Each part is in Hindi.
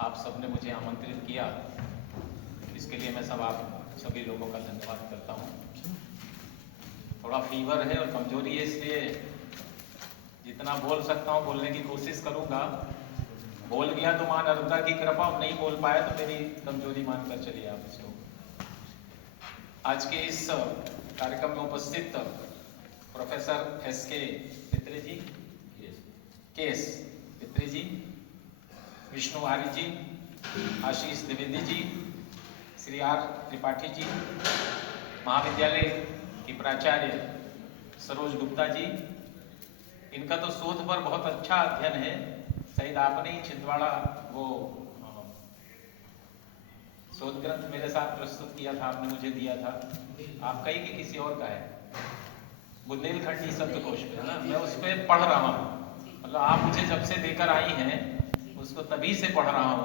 आप सबने मुझे आमंत्रित किया, इसके लिए मैं सभी लोगों का धन्यवाद करता हूँ। थोड़ा फीवर है और कमजोरी है, इसलिए जितना बोल सकता हूँ बोलने की कोशिश करूँगा। बोल गया तो मां नर्मदा की कृपा, नहीं बोल पाया तो मेरी कमजोरी मानकर चलिए आप इसको। आज के इस कार्यक्रम में उपस्थित professor S K. Pitre ji, K S. Pitre ji, Vishnu Arya ji, Ashish Dwivedi ji, Shri R Tripathi ji, महाविद्यालय की प्राचार्य सरोज गुप्ता जी, इनका तो शोध पर बहुत अच्छा अध्ययन है। शायद आपने ही छिंदवाड़ा वो शोध ग्रंथ मेरे साथ प्रस्तुत किया था, आपने मुझे दिया था। आपका ही कि किसी और का है? बुंदेलखंडी शब्दकोश पे है ना, मैं उस पर पढ़ रहा हूँ। मतलब आप मुझे जब से देकर आई हैं उसको तभी से पढ़ रहा हूँ,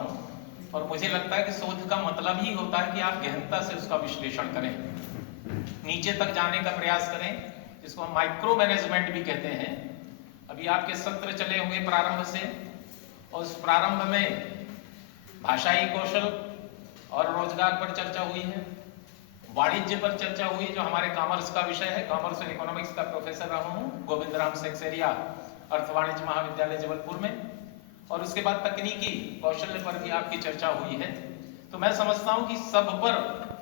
और मुझे लगता है कि शोध का मतलब ही होता है कि आप गहनता से उसका विश्लेषण करें, नीचे तक जाने का प्रयास करें, जिसको हम माइक्रो मैनेजमेंट भी कहते हैं। अभी आपके सत्र चले होंगे प्रारंभ से, और उस प्रारंभ में भाषाई कौशल और रोजगार पर चर्चा हुई है, वाणिज्य पर चर्चा हुई जो हमारे कॉमर्स का विषय है। कॉमर्स और इकोनॉमिक्स का प्रोफेसर रहा हूँ गोविंद राम सेक्सेरिया अर्थ वाणिज्य महाविद्यालय जबलपुर में, और उसके बाद तकनीकी कौशल्य पर भी आपकी चर्चा हुई है। तो मैं समझता हूँ कि सब पर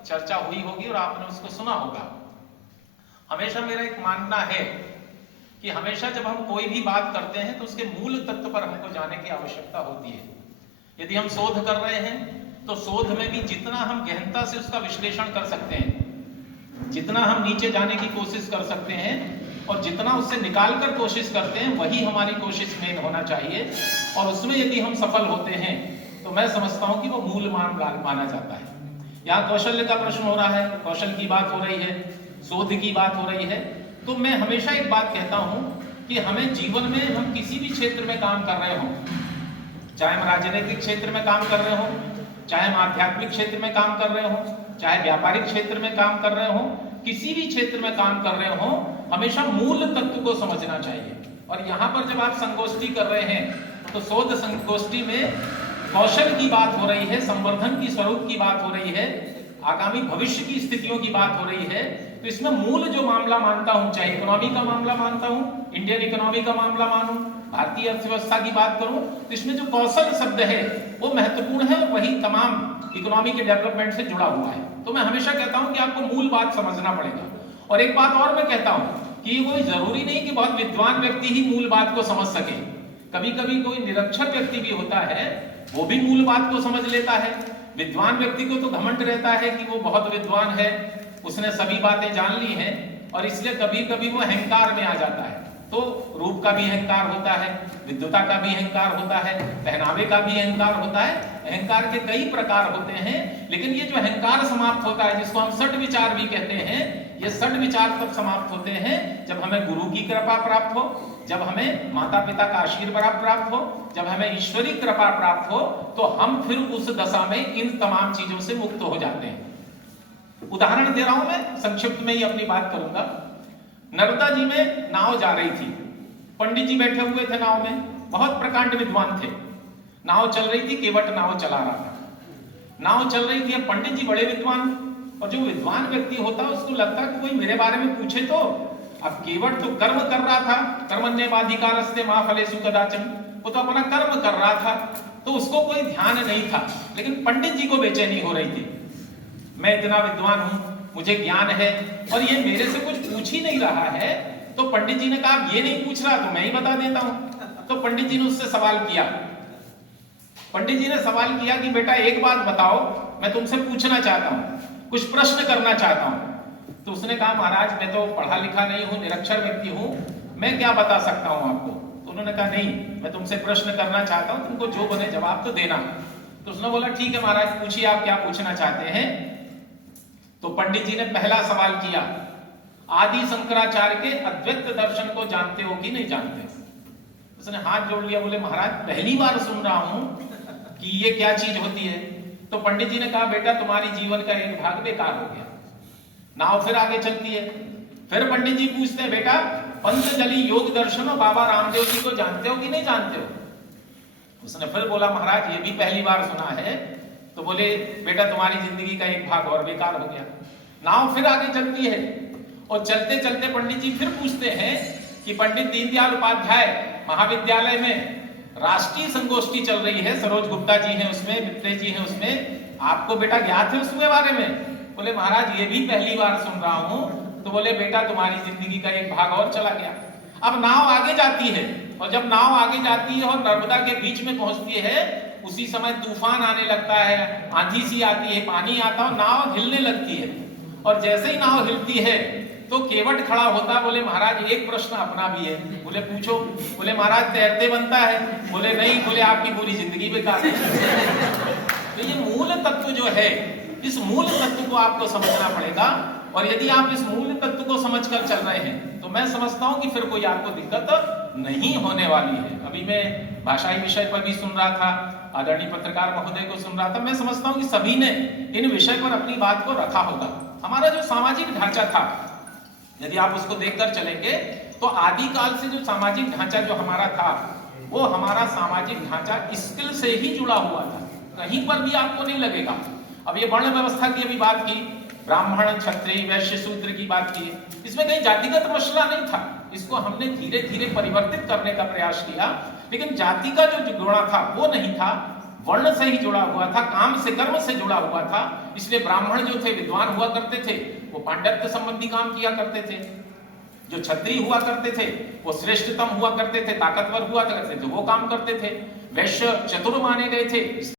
चर्चा हुई होगी और आपने उसको सुना होगा। हमेशा मेरा एक मानना है कि हमेशा जब हम कोई भी बात करते हैं तो उसके मूल तत्व पर हमको जाने की आवश्यकता होती है। यदि हम शोध कर रहे हैं तो शोध में भी जितना हम गहनता से उसका विश्लेषण कर सकते हैं, जितना हम नीचे जाने की कोशिश कर सकते हैं और जितना उससे निकाल कर कोशिश करते हैं, वही हमारी कोशिश मेन होना चाहिए। और उसमें यदि हम सफल होते हैं तो मैं समझता हूं कि वो मूल माना जाता है। यहाँ कौशल्य का प्रश्न हो रहा है, कौशल की बात हो रही है, शोध की बात हो रही है। तो मैं हमेशा एक बात कहता हूं कि हमें जीवन में हम किसी भी क्षेत्र में काम कर रहे हो, चाहे हम राजनीतिक क्षेत्र में काम कर रहे हो, चाहे हम आध्यात्मिक क्षेत्र में काम कर रहे हो, चाहे व्यापारिक क्षेत्र में काम कर रहे हो, किसी भी क्षेत्र में काम कर रहे हो, हमेशा मूल तत्व को समझना चाहिए। और यहाँ पर जब आप संगोष्ठी कर रहे हैं तो शोध संगोष्ठी में कौशल की बात हो रही है, संवर्धन की स्वरूप की बात हो रही है, आगामी भविष्य की स्थितियों की बात हो रही है। तो इसमें मूल जो मामला मानता हूं, चाहे इकोनॉमी का मामला मानता हूं, इंडियन इकोनॉमी का मामला मानूं, भारतीय अर्थव्यवस्था की बात करूं, तो इसमें जो कौशल शब्द है वो महत्वपूर्ण है, वही तमाम इकोनॉमी के डेवलपमेंट से जुड़ा हुआ है। तो मैं हमेशा कहता हूं कि आपको मूल बात समझना पड़ेगा। और एक बात और मैं कहता हूं कि कोई जरूरी नहीं कि बहुत विद्वान व्यक्ति ही मूल बात को समझ सके। कभी कभी कोई निरक्षर व्यक्ति भी होता है, वो भी मूल बात को समझ लेता है। विद्वान व्यक्ति को तो घमंड रहता है कि वो बहुत विद्वान है, उसने सभी बातें जान ली हैं, और इसलिए कभी कभी वो अहंकार में आ जाता है। तो रूप का भी अहंकार होता है, विद्वता का भी अहंकार होता है, पहनावे का भी अहंकार होता है। अहंकार के कई प्रकार होते हैं, लेकिन ये जो अहंकार समाप्त होता है, जिसको हम षड विचार भी कहते हैं, ये षड विचार तब समाप्त होते हैं जब हमें गुरु की कृपा प्राप्त हो, जब हमें माता पिता का आशीर्वाद प्राप्त हो, जब हमें ईश्वरी कृपा प्राप्त हो, तो हम फिर उस दशा में इन तमाम चीजों से मुक्त हो जाते हैं। उदाहरण दे रहा हूं, मैं संक्षिप्त में ही अपनी बात करूंगा। नर्मदा जी में नाव जा रही थी, पंडित जी बैठे हुए थे नाव में, बहुत प्रकांड विद्वान थे। नाव चल रही थी, केवट नाव चला रहा था। नाव चल रही थी, अब पंडित जी बड़े विद्वान, और जो विद्वान व्यक्ति होता है उसको लगता है कि कोई मेरे बारे में पूछे तो। अब केवट तो कर्म कर रहा था, कर्मण्येवाधिकारस्ते मा फलेषु कदाचन, वो तो अपना कर्म कर रहा था, तो उसको कोई ध्यान नहीं था। लेकिन पंडित जी को बेचैनी हो रही थी, मैं इतना विद्वान हूं, मुझे ज्ञान है, और ये मेरे से कुछ पूछ ही नहीं रहा है। तो पंडित जी ने कहा ये नहीं पूछ रहा तो मैं ही बता देता हूं। तो पंडित जी ने उससे सवाल किया, पंडित जी ने सवाल किया कि बेटा एक बात बताओ, मैं तुमसे पूछना चाहता हूं, कुछ प्रश्न करना चाहता हूं। तो उसने कहा महाराज मैं तो पढ़ा लिखा नहीं हूं, निरक्षर व्यक्ति हूं, मैं क्या बता सकता हूं आपको। तो उन्होंने कहा नहीं, मैं तुमसे प्रश्न करना चाहता हूं, तुमको जो बने जवाब तो देना। तो उसने बोला ठीक है महाराज, पूछिए आप क्या पूछना चाहते हैं। तो पंडित जी ने पहला सवाल किया, आदि शंकराचार्य के अद्वैत दर्शन को जानते हो कि नहीं जानते। उसने हाथ जोड़ लिया, बोले महाराज पहली बार सुन रहा हूं कि ये क्या चीज होती है। तो पंडित जी ने कहा बेटा तुम्हारी जीवन का एक भाग बेकार हो गया। नाव फिर आगे चलती है, फिर पंडित जी पूछते हैं बेटा पंतजलि योग दर्शन और बाबा रामदेव जी को जानते हो कि नहीं जानते हो। उसने फिर बोला महाराज ये भी पहली बार सुना है। तो बोले बेटा तुम्हारी जिंदगी का एक भाग और बेकार हो गया। नाव फिर आगे चलती है और चलते चलते पंडित जी फिर पूछते हैं कि पंडित दीनदयाल उपाध्याय महाविद्यालय में राष्ट्रीय संगोष्ठी चल रही है, सरोज गुप्ता जी हैं उसमें, मित्रे जी हैं उसमें, आपको बेटा ज्ञात है उसके बारे में? बोले महाराज ये भी पहली बार सुन रहा हूं। तो बोले बेटा तुम्हारी जिंदगी का एक भाग और चला गया। अब नाव आगे जाती है और जब नाव आगे जाती है और नर्मदा के बीच में पहुंचती है उसी समय तूफान आने लगता है, आंधी सी आती है, पानी आता है, नाव हिलने लगती है। और जैसे ही नाव हिलती है तो केवट खड़ा होता, बोले महाराज एक प्रश्न अपना भी है। बोले पूछो। बोले महाराज तैरते बनता है? बोले नहीं। बोले आपकी पूरी जिंदगी बेकार है। तो ये मूल तत्व जो है, इस मूल तत्व को आपको समझना पड़ेगा। और यदि आप इस मूल तत्व को समझकर चल रहे हैं तो मैं समझता हूं कि फिर कोई आपको दिक्कत नहीं होने वाली है। अभी मैं भाषाई विषय पर भी सुन रहा था, आदरणीय पत्रकार महोदय को सुन रहा था। मैं समझता हूं कि सभी ने इन विषय पर अपनी बात को रखा होगा। हमारा जो सामाजिक ढांचा था, यदि आप उसको देखकर चलेंगे तो आदिकाल से जो सामाजिक ढांचा जो हमारा था, वो हमारा सामाजिक ढांचा स्किल से ही जुड़ा हुआ था। कहीं पर भी आपको नहीं लगेगा। अब ये वर्ण व्यवस्था की अभी बात की, ब्राह्मण क्षत्रिय वैश्य शूद्र की बात की, इसमें कहीं जातिगत मसला नहीं था। इसको हमने धीरे धीरे परिवर्तित करने का प्रयास किया, लेकिन जाति का जो गुण था वो नहीं था, वर्ण से ही जुड़ा हुआ था, काम से कर्म से जुड़ा हुआ था। इसलिए ब्राह्मण जो थे विद्वान हुआ करते थे, वो पांडित्य संबंधी काम किया करते थे। जो क्षत्रिय हुआ करते थे वो श्रेष्ठतम हुआ करते थे, ताकतवर हुआ करते थे, वो काम करते थे। वैश्य चतुर माने गए थे।